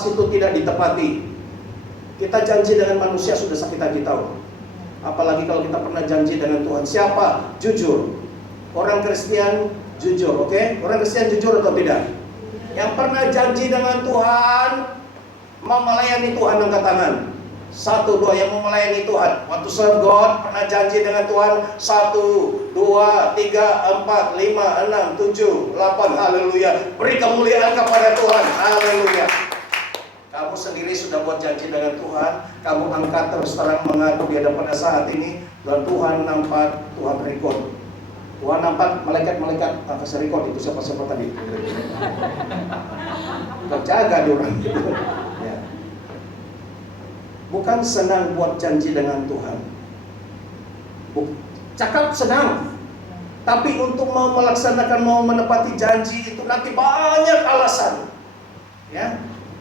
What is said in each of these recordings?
lepas itu tidak ditepati. Kita janji dengan manusia sudah sakit hati tahu. Apalagi kalau kita pernah janji dengan Tuhan. Siapa? Jujur. Orang Kristen jujur, oke? Orang Kristen jujur atau tidak? Yang pernah janji dengan Tuhan, mau melayani Tuhan, angkat tangan. 1, 2 yang mau melayani Tuhan. Want to serve God, pernah janji dengan Tuhan. 1, 2, 3, 4, 5, 6, 7, 8. Haleluya. Beri kemuliaan kepada Tuhan. Haleluya. Kamu sendiri sudah buat janji dengan Tuhan. Kamu angkat terus terang mengaku di hadapan saat ini. Dan Tuhan nampak, Tuhan record. Tuhan nampak malaikat-malaikat atas record itu siapa-siapa tadi. Terjaga di orang. Ya. Bukan senang buat janji dengan Tuhan. Cakap senang. Tapi untuk mau melaksanakan, mau menepati janji itu nanti banyak alasan. Ya.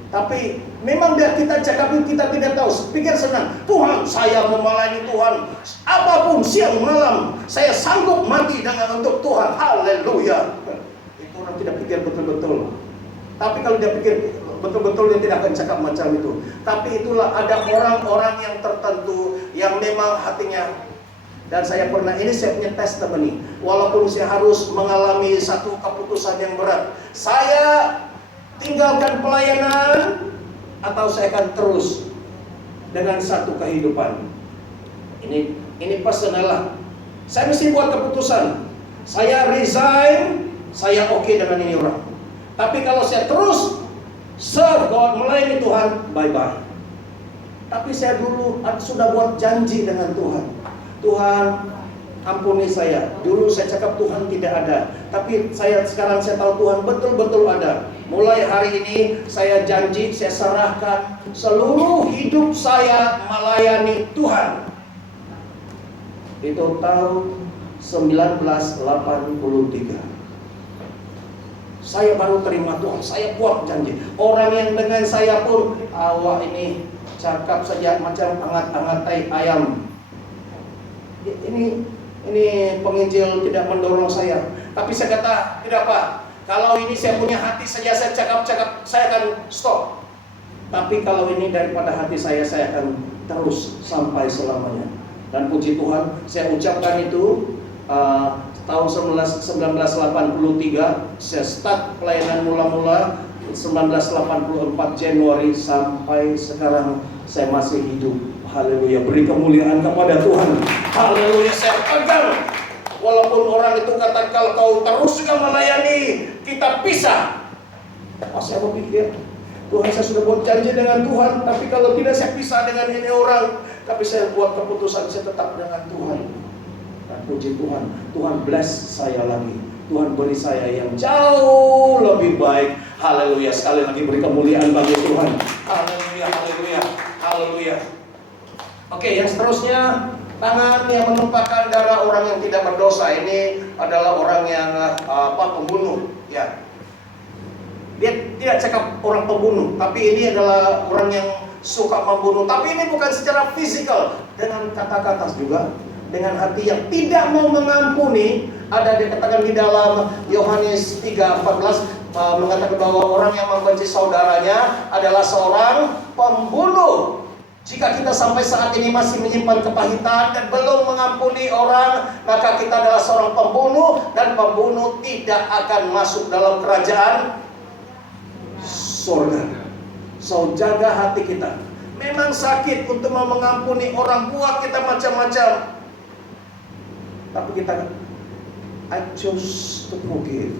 Tapi memang biar kita cakap kita tidak tahu. Pikir senang. Tuhan, saya melayani Tuhan. Apapun siang malam, saya sanggup mati untuk Tuhan. Haleluya. Itu orang tidak pikir betul-betul. Tapi kalau dia pikir betul-betul, dia tidak akan cakap macam itu. Tapi itulah ada orang-orang yang tertentu yang memang hatinya. Dan saya pernah, ini saya punya testimoni. Walaupun saya harus mengalami satu keputusan yang berat, saya tinggalkan pelayanan atau saya akan terus dengan satu kehidupan. Ini personal lah. Saya mesti buat keputusan. Saya resign, saya oke dengan ini orang. Tapi kalau saya terus serve God, melayani Tuhan, bye-bye. Tapi saya dulu sudah buat janji dengan Tuhan. Tuhan, ampuni saya. Dulu saya cakap Tuhan tidak ada. Tapi sekarang saya tahu Tuhan betul-betul ada. Mulai hari ini saya janji, saya serahkan seluruh hidup saya melayani Tuhan. Itu tahun 1983. Saya baru terima Tuhan, saya buat janji. Orang yang dengan saya pun, awak ini cakap saja macam hangat-hangat tai ayam. Ini penginjil tidak mendorong saya. Tapi saya kata, tidak Pak. Kalau ini saya punya hati saja, saya cakap-cakap, saya akan stop. Tapi kalau ini daripada hati saya akan terus sampai selamanya. Dan puji Tuhan, saya ucapkan itu tahun 1983, saya start pelayanan mula-mula 1984 Januari sampai sekarang saya masih hidup. Haleluya, beri kemuliaan kepada Tuhan. Haleluya, saya pegang. Walaupun orang itu kata kalau kau terus juga melayani, kita pisah. Saya berpikir, Tuhan saya sudah buat janji dengan Tuhan, tapi kalau tidak saya pisah dengan ini orang. Tapi saya buat keputusan, saya tetap dengan Tuhan. Dan puji Tuhan, Tuhan bless saya lagi. Tuhan beri saya yang jauh lebih baik. Haleluya, sekali lagi beri kemuliaan bagi Tuhan. Haleluya, haleluya, haleluya. Oke, yang seterusnya, tangan yang menumpahkan darah orang yang tidak berdosa. Ini adalah orang yang pembunuh, ya. Dia tidak cakap orang pembunuh, tapi ini adalah orang yang suka membunuh. Tapi ini bukan secara fisikal, dengan kata-kata juga, dengan hati yang tidak mau mengampuni. Ada dikatakan di dalam Yohanes 3:14 mengatakan bahwa orang yang membenci saudaranya adalah seorang pembunuh. Jika kita sampai saat ini masih menyimpan kepahitan dan belum mengampuni orang, maka kita adalah seorang pembunuh, dan pembunuh tidak akan masuk dalam kerajaan surga. So, jaga hati kita. Memang sakit untuk mau mengampuni orang, buat kita macam-macam. Tapi kita, I choose to forgive.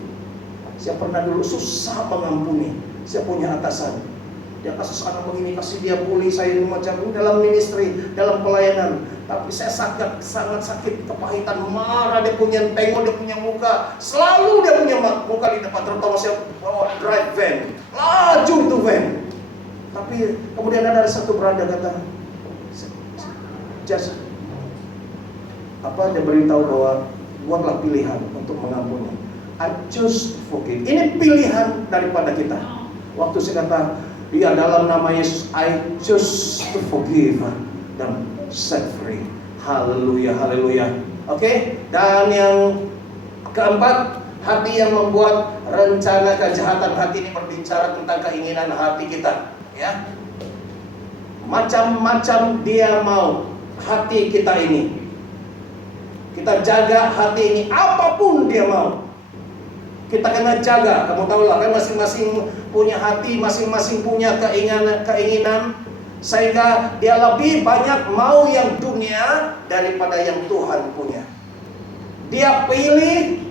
Saya pernah dulu susah mengampuni. Saya punya atasan. Dia kasus anak begini, kasih dia bully saya macam dalam ministry, dalam pelayanan. Tapi saya sangat sakit, kepahitan, marah. Dia punya tengok, dia punya muka. Selalu dia punya muka di depan. Terutama saya bawa drive van, laju itu van. Tapi kemudian ada satu brother kata, just dia beritahu bahwa buatlah pilihan untuk mengampuni. I choose to forgive. Ini pilihan daripada kita. Waktu saya kata, dia dalam nama Yesus, I choose to forgive dan set free. Haleluya, haleluya. Oke, dan yang keempat, hati yang membuat rencana kejahatan. Hati ini berbicara tentang keinginan hati kita. ya. Macam-macam dia mau hati kita ini. Kita jaga hati ini, apapun dia mau. Kita kena jaga. Kamu tahu lah kan, masing-masing punya hati, masing-masing punya keinginan, sehingga dia lebih banyak mau yang dunia daripada yang Tuhan punya. Dia pilih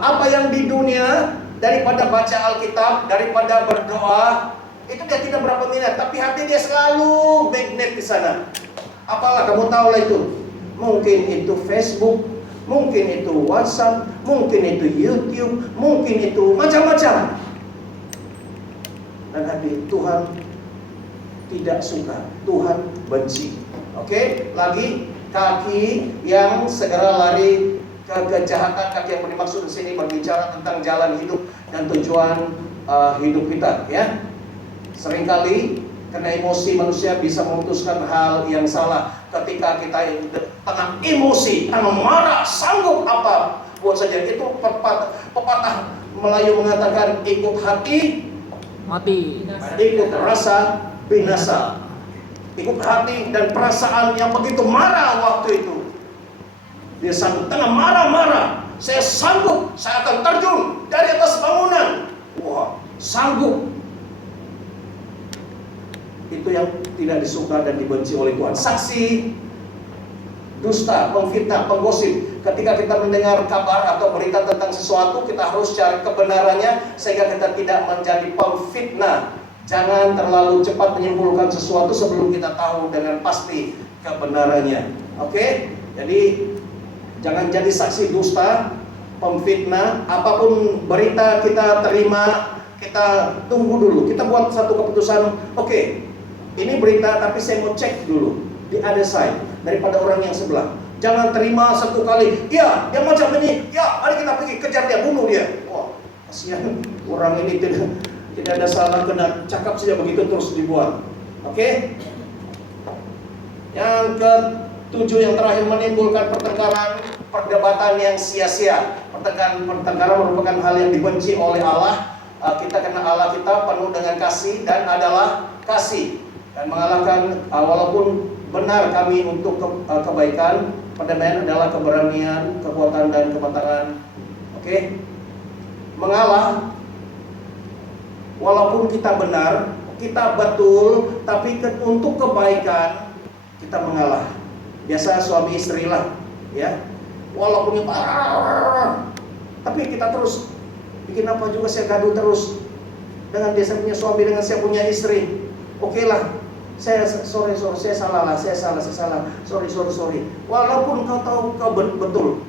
apa yang di dunia daripada baca Alkitab, daripada berdoa. Itu dia tidak berapa minat, tapi hati dia selalu magnet di sana. Apalah, kamu tahu lah itu. Mungkin itu Facebook, mungkin itu WhatsApp, mungkin itu YouTube, mungkin itu macam-macam. Dan hati Tuhan tidak suka, Tuhan benci. Oke, lagi kaki yang segera lari ke kejahatan. Kaki yang dimaksud di sini berbicara tentang jalan hidup dan tujuan hidup kita, ya. Seringkali karena emosi manusia bisa memutuskan hal yang salah. Ketika kita tengah emosi, tengah marah, sanggup apa buat saja. Itu pepatah Melayu mengatakan, ikut hati mati, ikut rasa binasa. Ikut hati dan perasaan yang begitu marah waktu itu. Dia sanggup, tengah marah-marah, saya sanggup, saya akan terjun dari atas bangunan. Wah, sanggup. Itu yang tidak disuka dan dibenci oleh Tuhan. Saksi, dusta, pemfitnah, penggosip. Ketika kita mendengar kabar atau berita tentang sesuatu, kita harus cari kebenarannya sehingga kita tidak menjadi pemfitnah. Jangan terlalu cepat menyimpulkan sesuatu sebelum kita tahu dengan pasti kebenarannya. Oke? Jadi jangan jadi saksi dusta, pemfitnah. Apapun berita kita terima, kita tunggu dulu. Kita buat satu keputusan. Oke, ini berita, tapi saya mau cek dulu di other side daripada orang yang sebelah. Jangan terima satu kali, ya dia macam ini, ya mari kita pergi kejar dia, bunuh dia. Wah, kasihan orang ini tidak ada salah, kena cakap saja begitu terus dibuat. Oke? Yang ketujuh, yang terakhir, menimbulkan pertengkaran, perdebatan yang sia-sia. Pertengkaran merupakan hal yang dibenci oleh Allah. Kita kenal Allah kita penuh dengan kasih dan adalah kasih. Dan mengalahkan, walaupun benar kami untuk kebaikan, perdamaian adalah keberanian, kekuatan dan kematangan. Oke? Mengalah, walaupun kita benar, kita betul, tapi untuk kebaikan kita mengalah. Biasa suami istri lah, ya. Walaupun tapi kita terus bikin apa juga, saya gaduh terus dengan dia, saya punya suami, dengan saya punya istri. Oke lah, saya sorry, saya salah, sorry. Walaupun kau tahu kau betul,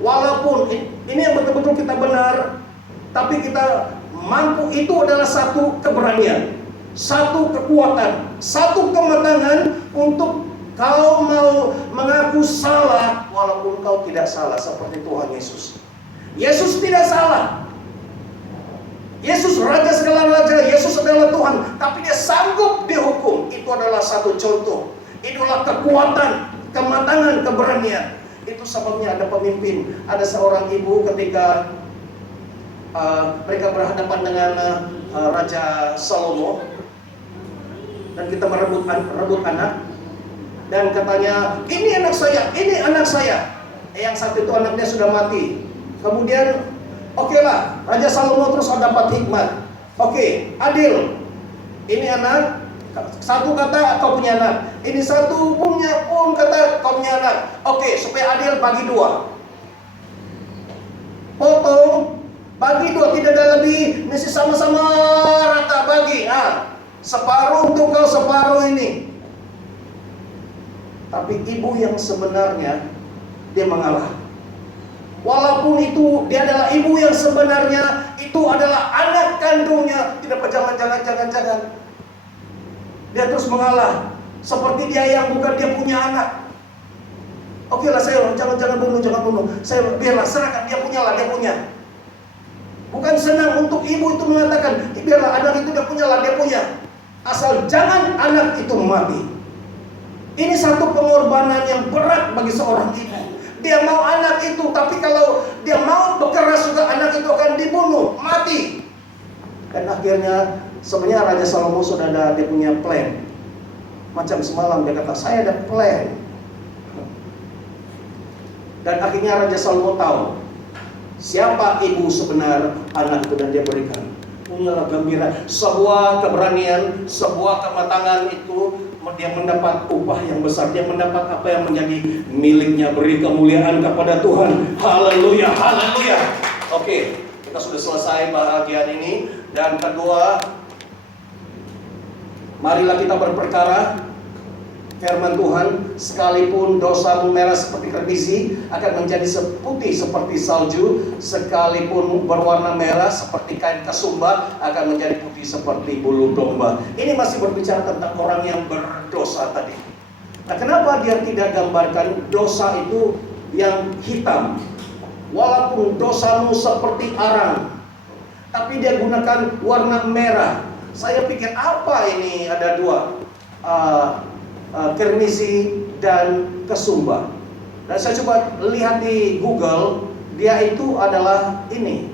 walaupun ini yang betul-betul kita benar, tapi kita mampu, itu adalah satu keberanian, satu kekuatan, satu kematangan untuk kau mau mengaku salah walaupun kau tidak salah, seperti Tuhan Yesus. Yesus tidak salah. Yesus Raja segala raja, Yesus adalah Tuhan, tapi dia sanggup dihukum. Itu adalah satu contoh. Itulah kekuatan, kematangan, keberanian. Itu sebabnya ada pemimpin. Ada seorang ibu ketika mereka berhadapan dengan Raja Salomo, dan kita merebut anak, dan katanya, ini anak saya. Yang satu itu anaknya sudah mati. Kemudian oke lah, Raja Salomo terus dapat hikmat. Oke, adil. Ini anak, satu kata kau punya anak. Ini satu punya pun kata kau punya anak. Oke, supaya adil bagi dua. Potong, bagi dua, tidak ada lebih. Mesti sama-sama rata bagi. Separuh untuk kau, separuh ini. Tapi ibu yang sebenarnya, dia mengalah. Walaupun itu dia adalah ibu yang sebenarnya, itu adalah anak kandungnya. Tidak, jangan. Dia terus mengalah. Seperti dia yang bukan dia punya anak. Oke lah, saya jangan bunuh. Saya biarlah, serahkan, dia punya. Bukan senang untuk ibu itu mengatakan, biarlah anak itu dia punya. Asal jangan anak itu mati. Ini satu pengorbanan yang berat bagi seorang ibu. Dia mau anak itu, tapi kalau dia mau berkeras juga, anak itu akan dibunuh, mati. Dan akhirnya Sebenarnya Raja Salomo sudah ada, dia punya plan. Macam semalam dia kata, saya ada plan. Dan akhirnya Raja Salomo tahu siapa ibu sebenar anak itu, dan dia berikan. Punyalah gembira, sebuah keberanian, sebuah kematangan itu, dia mendapat upah yang besar, dia mendapat apa yang menjadi miliknya. Beri kemuliaan kepada Tuhan. Haleluya, haleluya. Oke, kita sudah selesai bahagian ini. Dan kedua, marilah kita berperkara firman Tuhan. Sekalipun dosamu merah seperti kerbisi, akan menjadi putih seperti salju. Sekalipun berwarna merah seperti kain kesumba, akan menjadi putih seperti bulu domba. Ini masih berbicara tentang orang yang berdosa tadi. Nah, kenapa dia tidak gambarkan dosa itu yang hitam? Walaupun dosamu seperti arang, tapi dia gunakan warna merah. Saya pikir apa ini? Ada dua, kermisi dan kesumba. Dan saya coba lihat di Google, dia itu adalah ini.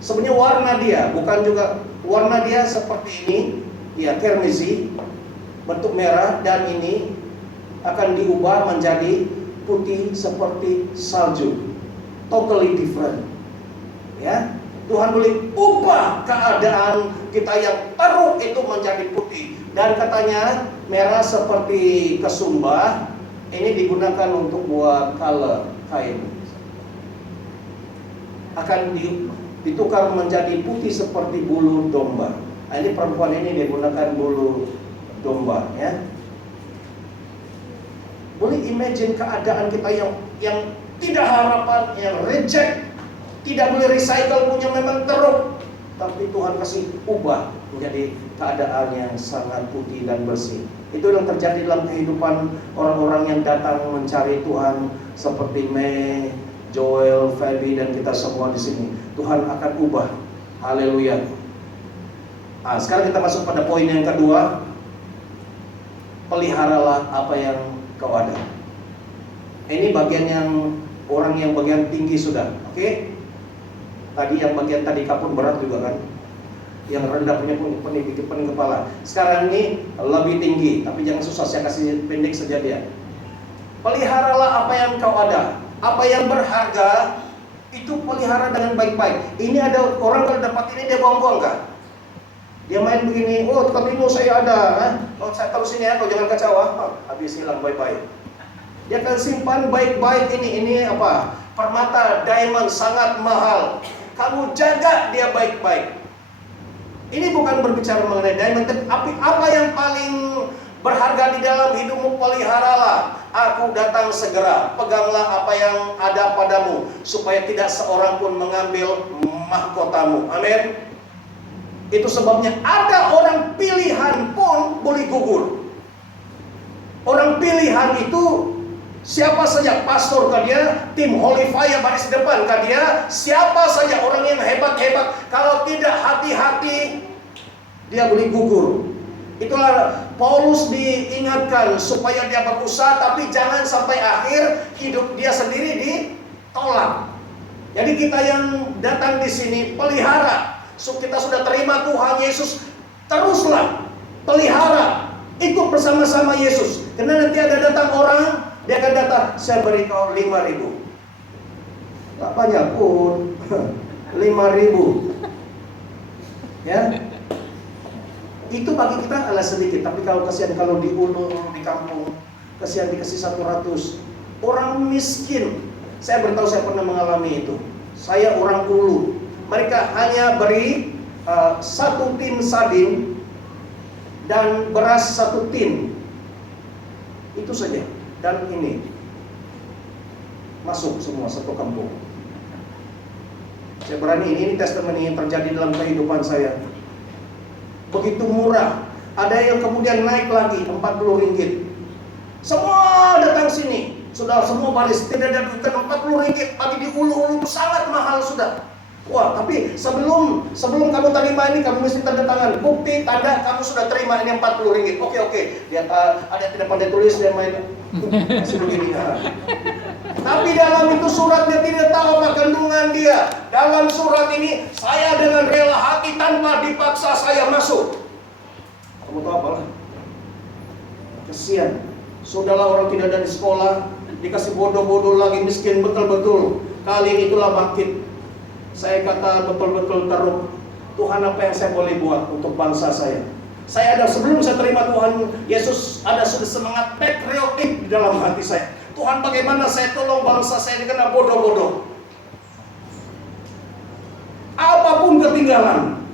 Sebenarnya warna dia, bukan juga warna dia seperti ini, ya kermisi, bentuk merah, dan ini akan diubah menjadi putih seperti salju. Totally different. Ya, Tuhan boleh ubah keadaan kita yang teruk itu menjadi putih. Dan katanya merah seperti kesumba ini digunakan untuk buat color kain. Akan ditukar menjadi putih seperti bulu domba. Nah, ini perempuan ini digunakan bulu domba, ya. Boleh imagine keadaan kita yang tidak harapan, yang reject, tidak boleh recycle, punya memang teruk. Tapi Tuhan kasih ubah menjadi keadaan yang sangat putih dan bersih. Itu yang terjadi dalam kehidupan orang-orang yang datang mencari Tuhan, seperti May, Joel, Feby, dan kita semua di sini. Tuhan akan ubah. Haleluya. Nah, sekarang kita masuk pada poin yang kedua. Peliharalah apa yang kau ada. Ini bagian yang orang yang bagian tinggi sudah, oke? Tadi yang bagian tadi kapur berat juga kan. Yang rendah punya pening kepala. Sekarang ini lebih tinggi, tapi jangan susah, saya kasih pendek saja dia. Peliharalah apa yang kau ada. Apa yang berharga itu pelihara dengan baik-baik. Ini ada orang kalau dapat ini dia buang-buang kan? Dia main begini, oh tapi ini saya ada, oh saya taruh sini ya, kau jangan kacau, habis hilang bye-bye. Dia akan simpan baik-baik ini apa? Permata diamond sangat mahal. Kamu jaga dia baik-baik. Ini bukan berbicara mengenai diamond, tapi apa yang paling berharga di dalam hidupmu peliharalah. Aku datang segera. Peganglah apa yang ada padamu, supaya tidak seorang pun mengambil mahkotamu. Amin. Itu sebabnya ada orang pilihan pun boleh gugur. Orang pilihan itu siapa saja, pastor kah dia, tim Holy Fire baris depan kah dia, siapa saja orang yang hebat-hebat, kalau tidak hati-hati dia boleh gugur. Itulah Paulus diingatkan supaya dia berusaha, tapi jangan sampai akhir hidup dia sendiri ditolak. Jadi kita yang datang di sini pelihara. Kita sudah terima Tuhan Yesus, teruslah pelihara, ikut bersama-sama Yesus. Karena nanti ada datang orang, dia akan datang, saya beri kau 5.000. Tak banyak pun 5.000. Ya, itu bagi kita adalah sedikit. Tapi kalau kasihan, kalau diulur di kampung, kasihan dikasih 100. Orang miskin, saya beritahu, saya pernah mengalami itu. Saya orang Ulu, mereka hanya beri 1 tin sardin dan beras 1 tin. Itu saja. Dan ini masuk semua satu kampung. Saya berani, ini testimoni yang terjadi dalam kehidupan saya. Begitu murah. Ada yang kemudian naik lagi 40 ringgit. Semua datang sini. Sudah semua baris, tidak ada duit 40 ringgit. Bagi di Ulu-Ulu sangat mahal sudah. Wah, tapi sebelum kamu terima ini, kamu mesti tanda tangan, bukti tanda kamu sudah terima ini 40 ringgit. Oke. Dia ada yang tidak pandai tulis, dia main masih begini. Tapi dalam itu surat dia tidak tahu apa kandungan dia. Dalam surat ini, saya dengan rela hati tanpa dipaksa saya masuk. Kamu tahu apalah? Kesian. Sudahlah orang tidak ada di sekolah, dikasih bodoh-bodoh lagi, miskin betul-betul. Kali ini itulah bangkit. Saya kata betul-betul teruk. Tuhan, apa yang saya boleh buat untuk bangsa saya? Saya ada, sebelum saya terima Tuhan Yesus, ada sudah semangat patriotik di dalam hati saya. Tuhan, bagaimana saya tolong bangsa saya ini kena bodoh-bodoh. Apapun ketinggalan.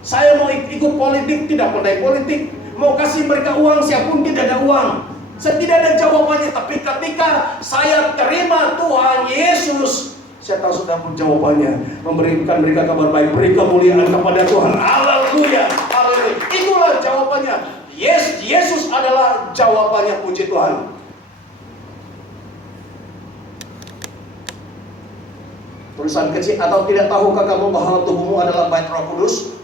Saya mau ikut politik, tidak pandai politik. Mau kasih mereka uang, saya pun tidak ada uang. Saya tidak ada jawabannya. Tapi ketika saya terima Tuhan Yesus, saya tahu sudah pun jawabannya. Memberikan mereka kabar baik, beri kemuliaan kepada Tuhan. Haleluya, haleluya. Itulah jawabannya. Yesus adalah jawabannya, puji Tuhan. Tulisan kecil, atau tidak tahukah kamu bahwa tubuhmu adalah bait Roh Kudus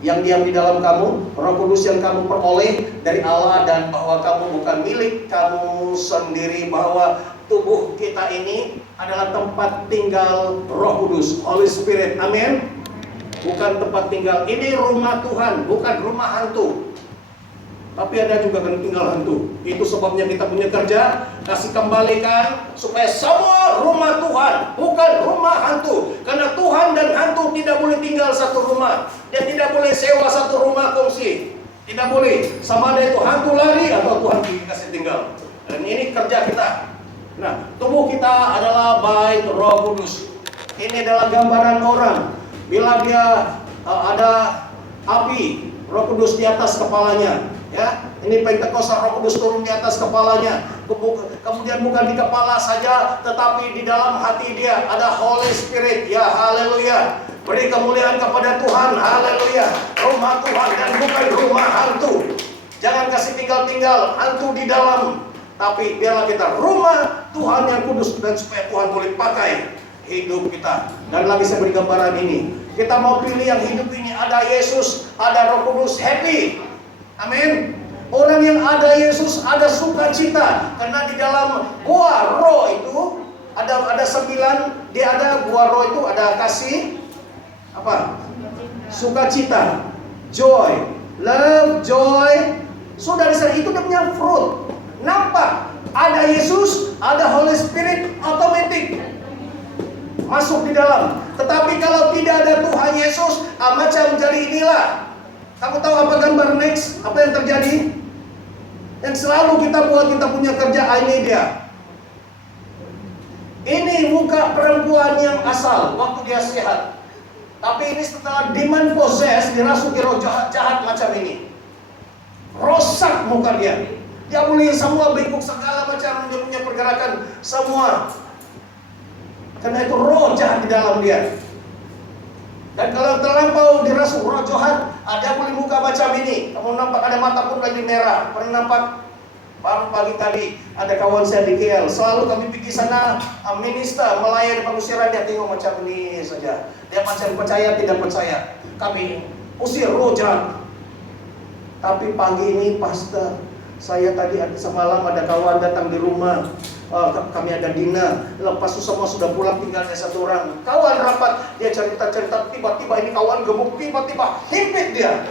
yang diam di dalam kamu, Roh Kudus yang kamu peroleh dari Allah, dan bahwa kamu bukan milik kamu sendiri, bahwa tubuh kita ini adalah tempat tinggal Roh Kudus, Holy Spirit. Amin. Bukan tempat tinggal, ini rumah Tuhan, bukan rumah hantu. Tapi ada juga kan tinggal hantu. Itu sebabnya kita punya kerja, kasih kembalikan supaya semua rumah Tuhan, bukan rumah hantu. Karena Tuhan dan hantu tidak boleh tinggal satu rumah. Dia tidak boleh sewa satu rumah kongsi. Tidak boleh. Sama ada itu hantu lari atau Tuhan kasih tinggal. Dan ini kerja kita. Nah, tubuh kita adalah bait Roh Kudus. Ini adalah gambaran orang. Bila dia ada api, Roh Kudus di atas kepalanya. Ya, ini Pentakosta, Roh Kudus turun di atas kepalanya. Kemudian bukan di kepala saja, tetapi di dalam hati dia ada Holy Spirit. Ya, haleluya. Beri kemuliaan kepada Tuhan. Haleluya. Rumah Tuhan dan bukan rumah hantu. Jangan kasih tinggal-tinggal hantu di dalam. Tapi biarlah kita rumah Tuhan yang kudus, dan supaya Tuhan boleh pakai hidup kita. Dan lagi saya beri gambaran ini. Kita mau pilih yang hidup ini ada Yesus, ada Roh Kudus, happy. Amin. Orang yang ada Yesus ada sukacita, karena di dalam buah roh itu ada 9. Dia ada buah roh itu ada kasih, apa? Sukacita, joy, love, joy. Sudah disana itu dia punya fruit. Nampak? Ada Yesus, ada Holy Spirit, otomatis masuk di dalam. Tetapi kalau tidak ada Tuhan Yesus, macam jadi inilah. Kamu tahu apa gambar next? Apa yang terjadi? Yang selalu kita buat, kita punya kerja, ini dia. Ini muka perempuan yang asal waktu dia sehat. Tapi ini setelah demon possess, dirasuki roh jahat macam ini. Rosak muka dia. Dia boleh semua bengkok, segala macam, dia punya pergerakan semua. Karena itu roh jahat di dalam dia. Dan kalau terlampau dirasuki roh jahat, ada boleh muka macam ini. Kamu nampak ada mata pun lagi merah. Pernah nampak? Baru pagi tadi ada kawan saya di KL. Selalu kami pergi sana minister melayani pengusiran, dia tengok macam ini saja. Dia macam percaya tidak percaya. Kami usir roh jahat. Tapi pagi ini pastor, saya tadi semalam ada kawan datang di rumah. Kami ada dinner. Lepas itu semua sudah pulang, tinggalnya satu orang. Kawan rapat, dia cerita-cerita, tiba-tiba ini kawan gemuk, tiba-tiba himpit dia.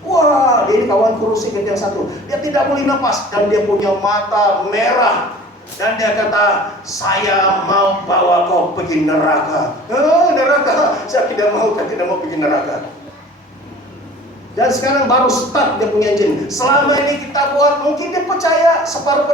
Wah, dia ini kawan kurus yang satu. Dia tidak boleh napas dan dia punya mata merah. Dan dia kata, saya mau bawa kau pergi neraka. Neraka? Saya tidak mau pergi neraka. Dan sekarang baru start dia punya engine. Selama ini kita buat, mungkin dia percaya, separuh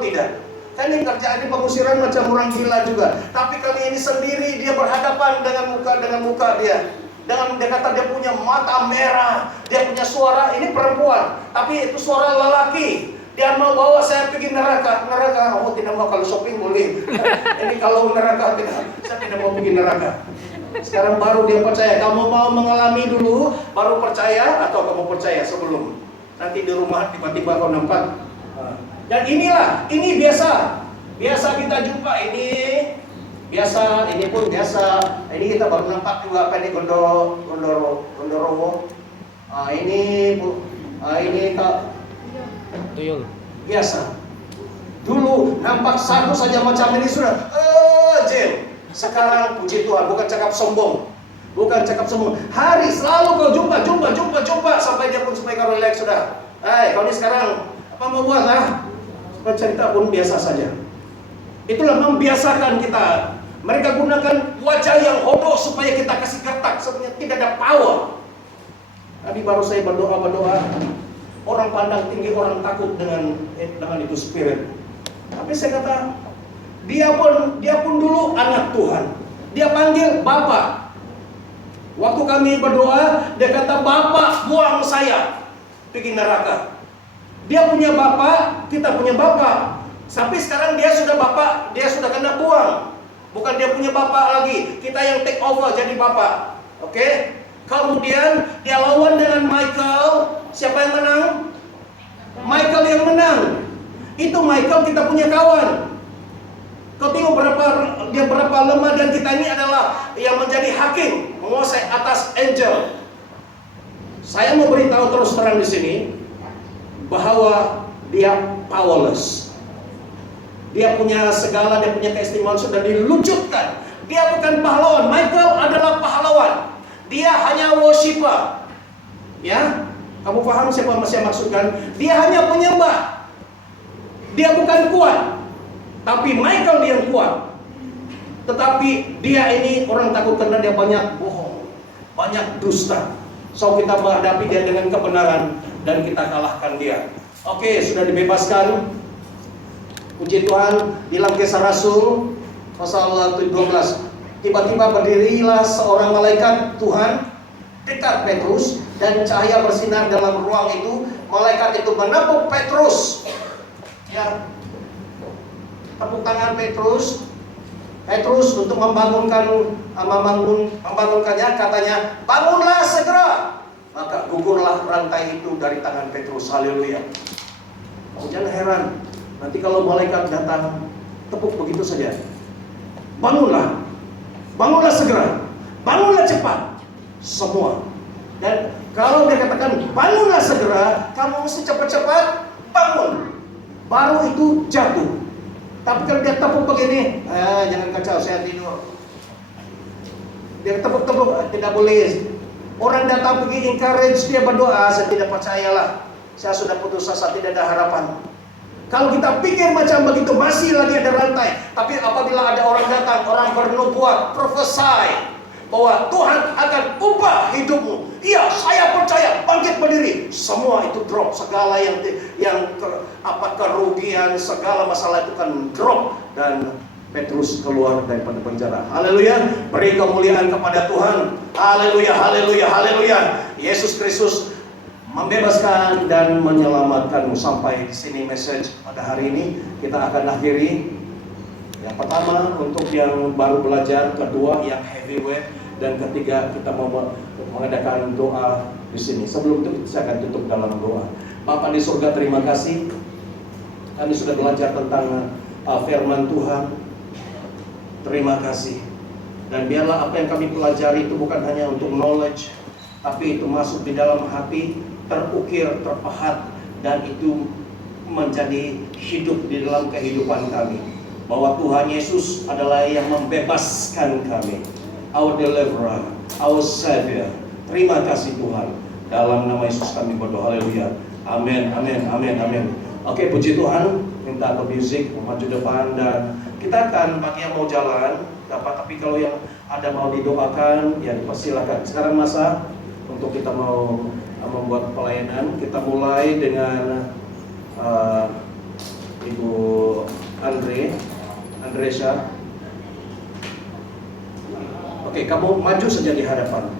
tidak. Kan ini kerjaan ini pengusiran macam orang gila juga. Tapi kali ini sendiri dia berhadapan dengan muka dia. Dengan dia kata dia punya mata merah, dia punya suara, ini perempuan, tapi itu suara lelaki. Dia mau bawa saya pergi neraka. Oh tidak mau, kalau shopping boleh. Ini kalau neraka tidak, saya tidak mau pergi neraka. Sekarang baru dia percaya. Kamu mau mengalami dulu, baru percaya, atau kamu percaya sebelum? Nanti di rumah tiba-tiba kau nampak. Dan inilah, ini biasa kita jumpa ini. Biasa, ini pun biasa. Ini kita baru nampak juga apa ini gondorowo. Ini Kak tuyul. Biasa. Dulu dulu nampak satu saja macam ini sudah Jim. Sekarang puji Tuhan, bukan cakap sombong. Bukan cakap sombong. Hari selalu kau jumpa sampai dia pun supaya kau relax sudah. Kau ini sekarang apa mau buat supaya cerita pun biasa saja. Itulah membiasakan kita. Mereka gunakan wajah yang hodoh supaya kita kasih gertak, sebenarnya tidak ada power. Tadi baru saya berdoa. Orang pandang tinggi, orang takut dengan itu spirit. Tapi saya kata, dia pun dulu anak Tuhan. Dia panggil Bapak. Waktu kami berdoa, dia kata, Bapak buang saya pergi neraka. Dia punya Bapak, kita punya Bapak. Tapi sekarang dia sudah Bapak, dia sudah kena buang. Bukan dia punya Bapak lagi, kita yang take over jadi Bapak. Oke? Kemudian dia lawan dengan Michael. Siapa yang menang? Michael yang menang. Itu Michael kita punya kawan. Kau tengok berapa lemah, dan kita ini adalah yang menjadi hakim, menguasai atas angel. Saya mau beritahu terus terang di sini bahwa dia powerless. Dia punya segala, dia punya keistimewaan sudah diluncurkan. Dia bukan pahlawan. Michael adalah pahlawan. Dia hanya worshiper. Ya, kamu paham siapa saya maksudkan? Dia hanya penyembah. Dia bukan kuat, tapi Michael yang kuat. Tetapi dia ini orang takut karena dia banyak bohong, banyak dusta. So kita menghadapi dia dengan kebenaran dan kita kalahkan dia. Oke, sudah dibebaskan. Puji Tuhan, di dalam Kisah Rasul pasal 12, tiba-tiba berdirilah seorang malaikat Tuhan dekat Petrus, dan cahaya bersinar dalam ruang itu. Malaikat itu menepuk Petrus. Ya, tepuk tangan Petrus untuk membangunkannya, katanya, bangunlah segera. Maka gugurlah rantai itu dari tangan Petrus. Haleluya. Jangan heran, nanti kalau malaikat datang, tepuk begitu saja. Bangunlah segera, bangunlah cepat, semua. Dan kalau dia katakan bangunlah segera, kamu mesti cepat-cepat bangun. Baru itu jatuh. Tapi kalau dia tepuk begini, jangan kacau, saya tidur. Dia tepuk-tepuk, tidak boleh. Orang datang pergi encourage dia berdoa, saya tidak percayalah. Saya sudah putus asa, tidak ada harapan. Kalau kita pikir macam begitu, masih lagi ada rantai. Tapi apabila ada orang datang, orang bernubuat, prophesy bahwa Tuhan akan ubah hidupmu. Iya, saya percaya, bangkit berdiri. Semua itu drop, segala yang kerugian, segala masalah itu kan drop, dan Petrus keluar daripada penjara. Haleluya, beri kemuliaan kepada Tuhan. Haleluya, haleluya, haleluya. Yesus Kristus membebaskan dan menyelamatkanmu. Sampai di sini message pada hari ini. Kita akan akhiri. Yang pertama untuk yang baru belajar, kedua yang heavyweight, dan ketiga kita mau mengadakan doa di sini. Sebelum itu saya akan tutup dalam doa. Bapa di surga, terima kasih. Kami sudah belajar tentang firman Tuhan. Terima kasih. Dan biarlah apa yang kami pelajari itu bukan hanya untuk knowledge, tapi itu masuk di dalam hati, terukir, terpahat, dan itu menjadi hidup di dalam kehidupan kami. Bahwa Tuhan Yesus adalah yang membebaskan kami, our deliverer, our savior. Terima kasih Tuhan. Dalam nama Yesus kami berdoa. Haleluya. Amin, amin, amin, amin. Oke, puji Tuhan. Minta ke musik maju depan, dan kita akan bagi yang mau jalan dapat, tapi kalau yang ada mau didoakan ya dipersilakan. Sekarang masa untuk kita mau membuat pelayanan. Kita mulai dengan Ibu Andresha. Oke, kamu maju saja di hadapan.